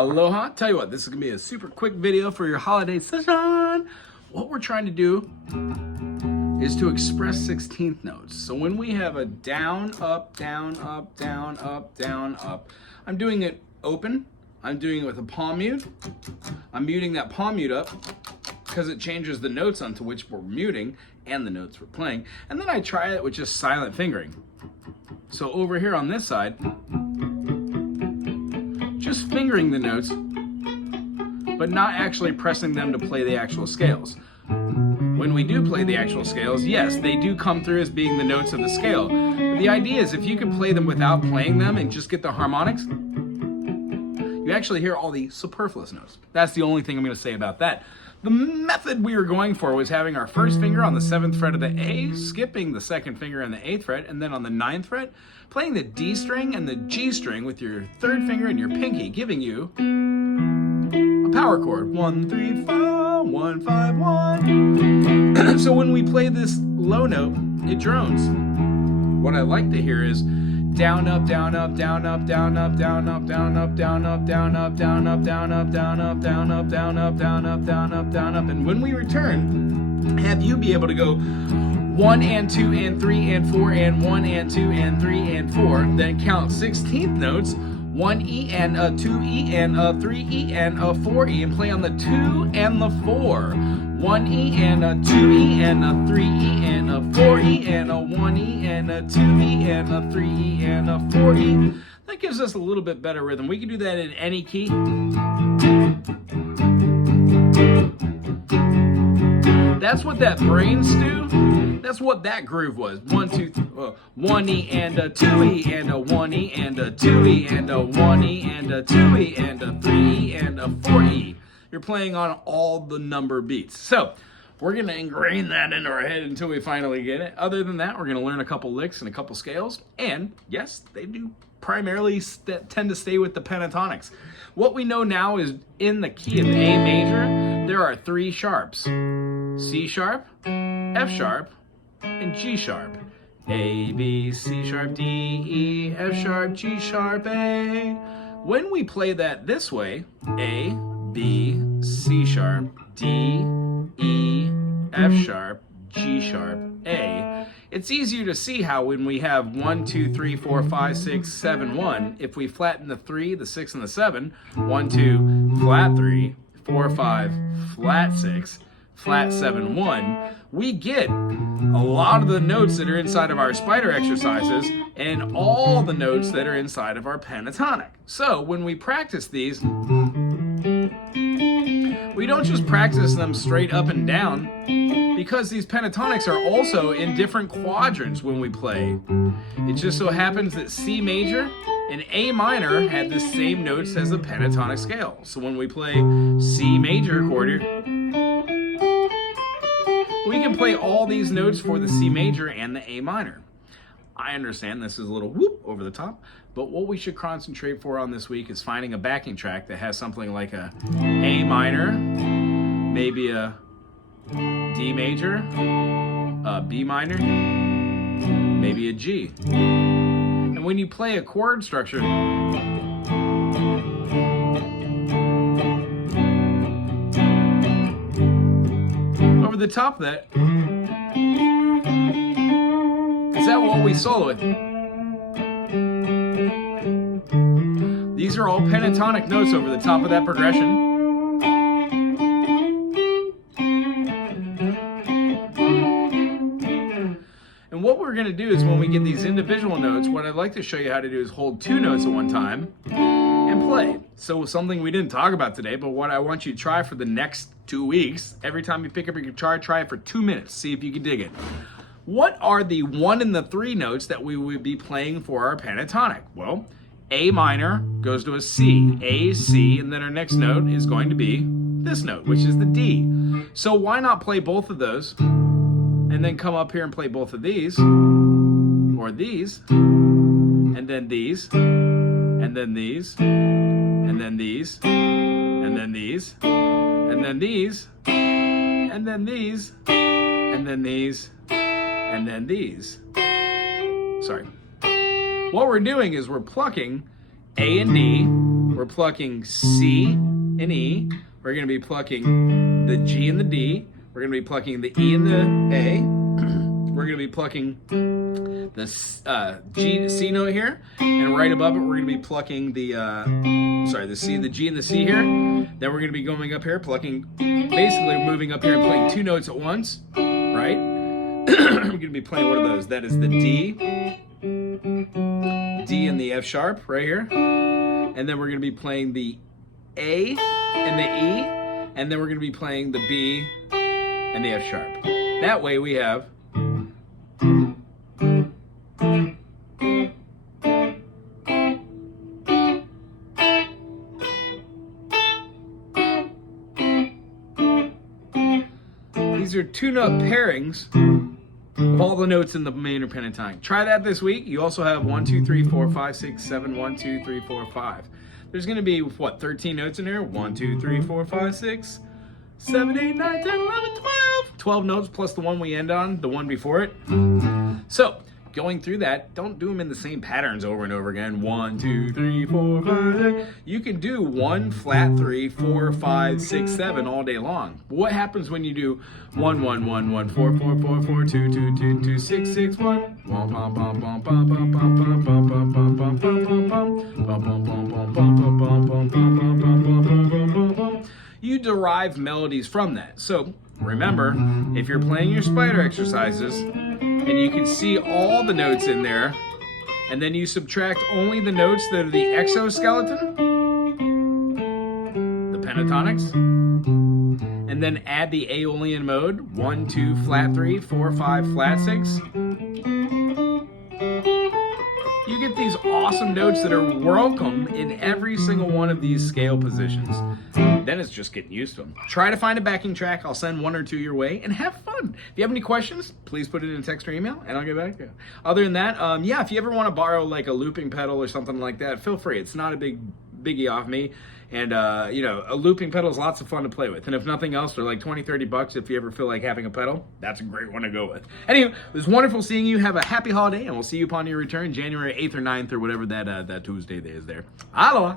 Aloha. Tell you what, this is gonna be a super quick video for your holiday session. What we're trying to do is to express 16th notes. So when we have a down, up, down, up, down, up, down, up, I'm doing it open. I'm doing it with a palm mute. I'm muting that palm mute up because it changes the notes onto which we're muting and the notes we're playing. And then I try it with just silent fingering. So over here on this side, just fingering the notes, but not actually pressing them to play the actual scales. When we do play the actual scales, yes, they do come through as being the notes of the scale. But the idea is if you can play them without playing them and just get the harmonics, you actually hear all the superfluous notes. That's the only thing I'm going to say about that. The method we were going for was having our first finger on the 7th fret of the A, skipping the second finger on the 8th fret, and then on the 9th fret, playing the D string and the G string with your third finger and your pinky, giving you a power chord. 1, 3, 5, 1, 5, 1. So when we play this low note, it drones. What I like to hear is down, up, down, up, down, up, down, up, down, up, down, up, down, up, down, up, down, up, down, up, down, up, down, up, down, up, down, up, down, up, down, up. And when we return, have you be able to go 1 and 2 and 3 and 4 and 1 and 2 and 3 and 4, then count 16th notes, 1 E and a 2 E and a 3 E and a 4 E, and play on the 2 and the 4. 1 E and a 2 E and a 3 E and a 4 E and a 1 E and a 2 E and a 3 E and a 4 E. That gives us a little bit better rhythm. We can do that in any key. That's what that brain stew, that's what that groove was. 1, 2, 3, 1 E and a 2 E and a 1 E and a 2 E and a 1 E and a 2 E and a 3 E and a 4 E. You're playing on all the number beats. So we're gonna ingrain that into our head until we finally get it. Other than that, we're gonna learn a couple licks and a couple scales. And yes, they do primarily tend to stay with the pentatonics. What we know now is in the key of A major, there are 3 sharps: C sharp, F sharp, and G sharp. A, B, C sharp, D, E, F sharp, G sharp, A. When we play that this way, A, B, C sharp, D, E, F sharp, G sharp, A, it's easier to see how when we have 1, 2, 3, 4, 5, 6, 7, 1, if we flatten the 3, the 6, and the 7, 1, 2, flat 3, 4, 5, flat 6, flat 7, 1, we get a lot of the notes that are inside of our spider exercises and all the notes that are inside of our pentatonic. So when we practice these, we don't just practice them straight up and down, because these pentatonics are also in different quadrants when we play. It just so happens that C major and A minor had the same notes as the pentatonic scale. So when we play C major chord, we can play all these notes for the C major and the A minor. I understand this is a little whoop over the top, but what we should concentrate for on this week is finding a backing track that has something like a A minor, maybe a D major, a B minor, maybe a G. And when you play a chord structure, over the top of that, is that what we solo with? These are all pentatonic notes over the top of that progression. And what we're gonna do is when we get these individual notes, what I'd like to show you how to do is hold 2 notes at one time and play. So something we didn't talk about today, but what I want you to try for the next 2 weeks, every time you pick up your guitar, try it for 2 minutes, see if you can dig it. What are the 1 and the 3 notes that we would be playing for our pentatonic? Well, A minor goes to a C, A, C, and then our next note is going to be this note, which is the D. So why not play both of those and then come up here and play both of these, or these, and then these, and then these, and then these, and then these, and then these, and then these, and then these, and then these. Sorry. What we're doing is we're plucking A and D, we're plucking C and E. We're going to be plucking the G and the D. We're going to be plucking the E and the A. We're going to be plucking the C note here, and right above it, we're going to be plucking the C, the G, and the C here. Then we're going to be going up here, plucking, basically moving up here and playing 2 notes at once, right? We're going to be playing one of those. That is the D and the F sharp right here, and then we're going to be playing the A and the E, and then we're going to be playing the B and the F sharp. That way we have these are 2-note pairings of all the notes in the major pentatonic. Try that this week. You also have 1, 2, 3, 4, 5, 6, 7, 1, 2, 3, 4, 5. There's going to be, 13 notes in there? 1, 2, 3, 4, 5, 6, 7, 8, 9, 10, 11, 12. 12 notes plus the one we end on, the one before it. So, going through that, don't do them in the same patterns over and over again. 1, 2, 3, 4, 5, 6. You can do 1, flat 3, 4, 5, 6, 7 all day long. But what happens when you do 1, 1, 1, 1, 4, 4, 4, 4, 2, 2, 2, 2, 6, 6, 1. You derive melodies from that. So remember, if you're playing your spider exercises and you can see all the notes in there, and then you subtract only the notes that are the exoskeleton, the pentatonics, and then add the Aeolian mode, 1, 2, flat 3, 4, 5, flat 6, you get these awesome notes that are welcome in every single one of these scale positions. Then it's just getting used to them. Try to find a backing track. I'll send 1 or 2 your way and have fun. If you have any questions, please put it in a text or email and I'll get back to you. Other than that, yeah, if you ever want to borrow like a looping pedal or something like that, feel free. It's not a biggie off me. And, you know, a looping pedal is lots of fun to play with. And if nothing else, they're like 20, 30 bucks if you ever feel like having a pedal. That's a great one to go with. Anyway, it was wonderful seeing you. Have a happy holiday, and we'll see you upon your return January 8th or 9th or whatever that Tuesday is there. Aloha!